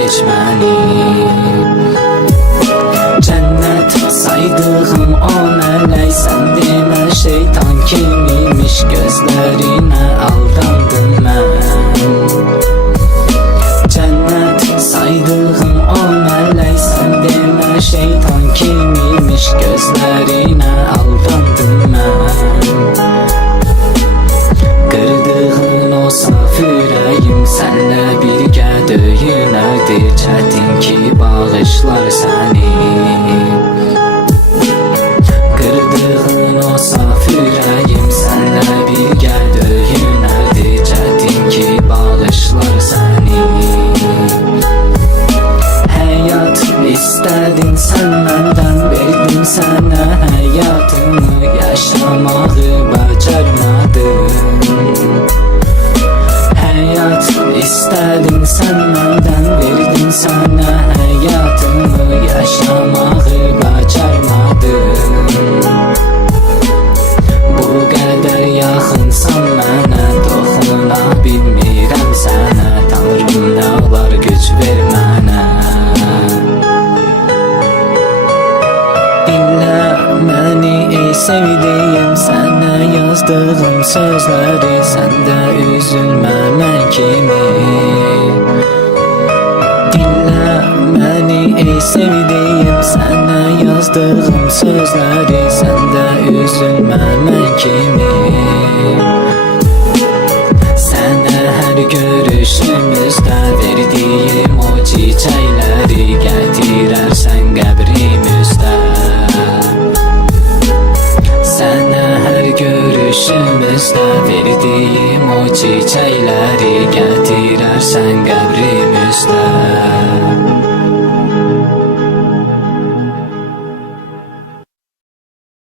heç məni. Cənnət saydığım o mələk, sən demə şeytan kimimiş, gözlərinə aldandım mən. Cənnət saydığım o mələk, sən demə şeytan kimimiş, gözlərinə aldandım mən. Qırdığın o saf ürəyim sənlə birgə döyünərdi, çətin ki bağışlar səni. Qırdığın o saf ürəyim sənlə birgə döyünərdi, çətin ki bağışlar səni. Həyat istədin sən məndən, verdim sənə həyatımı, yaşamağı bacarmadın. Həyat istədin sən məndən, verdim sənə həyatımı, yaşamağı bacarmadın. Bu qədər yaxınsan mənə, toxuna bilmirəm sənə, Tanrım nə olar güc ver mənə. Dinlə məni ey sevdiyim, sənə yazdığım sözləri, sən də üzülmə mən kimi. Dinlə məni ey sevdiyim, sənə yazdığım sözləri, sən də üzülmə mən kimi. Sənə hər görüşümüzdə verdiyim o çiçəkləri gətirərsən qəbrimizdə. Sənə hər görüşümüzdə verdiyim o çiçəkləri gətirərsən qəbrimizdə.